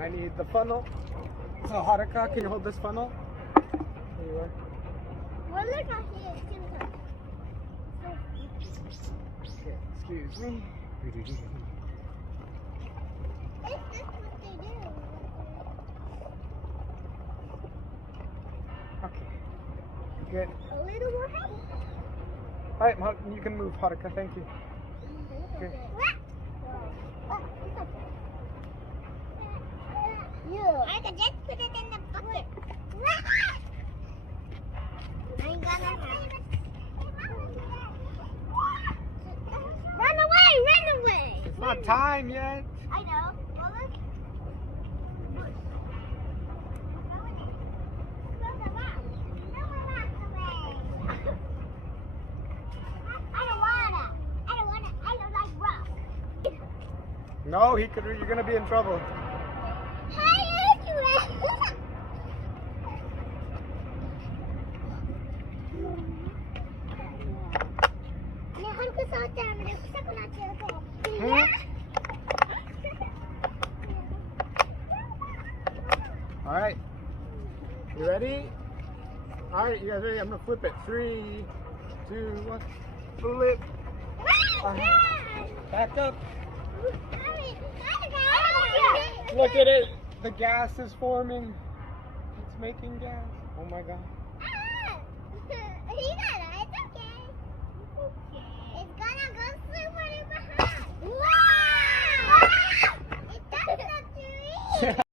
And I need the funnel. So Haruka, can you hold this funnel? There you are. Well, look out here. Okay, excuse me. Is this what they do? Okay. Good. A little more help? Alright, you can move, Haruka. Thank you. Okay. I can just put it in the bucket. I'm gonna run away! It's not time yet. I know. Well, let's... I don't like rock. No, you're gonna be in trouble. Hi, Adrian. Alright. You ready? Alright, you guys ready? I'm gonna flip it. 3, 2, 1. Flip. Back up. Look at it. The gas is forming. It's making gas. Oh my god. It's gonna go super behind. Wow! It does not do it.